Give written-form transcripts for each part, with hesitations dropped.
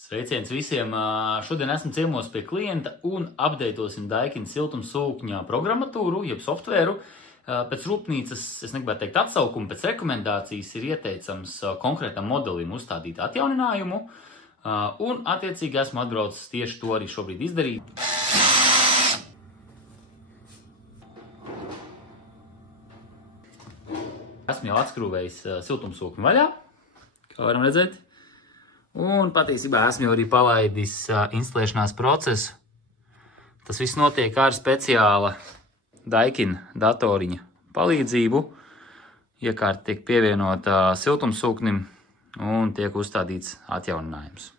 Sveiciens visiem! Šodien esmu ciemos pie klienta un apdeitosim Daikin siltumsūkņa programmatūru, jeb softvēru. Pēc rūpnīcas, es negribētu teikt atsaukumu, pēc rekomendācijas ir ieteicams konkrētam modelim uzstādīt atjauninājumu. Un attiecīgi esmu atbraucis tieši to arī šobrīd izdarīt. Esmu jau atskrūvējis siltumsūkņu vaļā, kā varam redzēt. Un patiesībā esmu jau arī palaidis instalēšanās procesu. Tas viss notiek ar speciāla Daikin datoriņa palīdzību. Iekārta tiek pievienota siltumsūknim un tiek uzstādīts atjauninājums.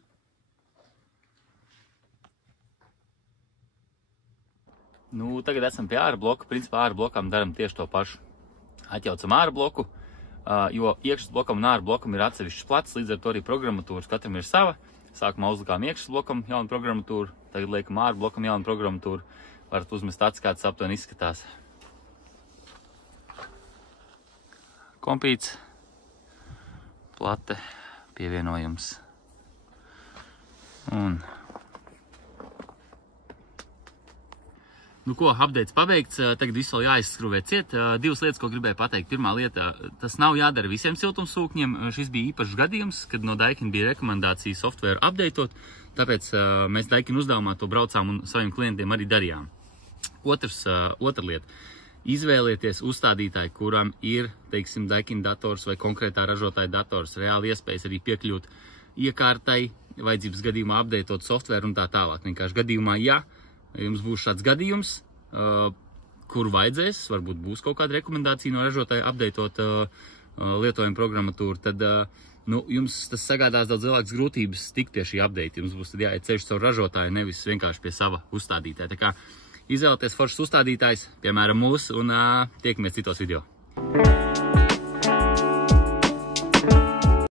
Tagad esam pie ārbloka. Principā ārblokam daram tieši to pašu. Atjaucam ārbloku. Jo iekšas blokam un ārblokam ir atsevišķs plats, līdz ar to arī programmatūras katram ir sava. Sākumā uzlikām iekšas blokam jaunu programmatūru, tagad liekam ārblokam jaunu programmatūru. Varat uzmest acis, kā tas aptuveni izskatās. Kompīts, plate, pievienojums. Updates pabeigts, tagad visu vēl jāizskrūvē ciet. Divas lietas, ko gribēju pateikt. Pirmā lieta, tas nav jādara visiem siltumsūkņiem. Šis bija īpašs gadījums, kad no Daikin bija rekomendācija softvēru updateot, tāpēc mēs Daikin uzdevumā to braucām un saviem klientiem arī darījām. Otra lieta. Izvēlieties uzstādītāju, kuram ir, teiksim, Daikin dators vai konkrētā ražotāja dators, reāli iespējas arī piekļūt iekārtai, vajadzības gadījumā updateot softvēru un tā tālāk. Vienkārši gadījumā, ja jums būs šāds gadījums, kur vajadzēs, varbūt būs kaut kāda rekomendācija no ražotāja updateot lietojumu programmatūru, tad jums tas sagādās daudz lielākas grūtības tikt pie šī update. Jums būs tad jāiet ceļš caur ražotāju, nevis vienkārši pie sava uzstādītāja. Tā kā izvēlēties foršs uzstādītājs, piemēram mūs, un tiekamies citos video.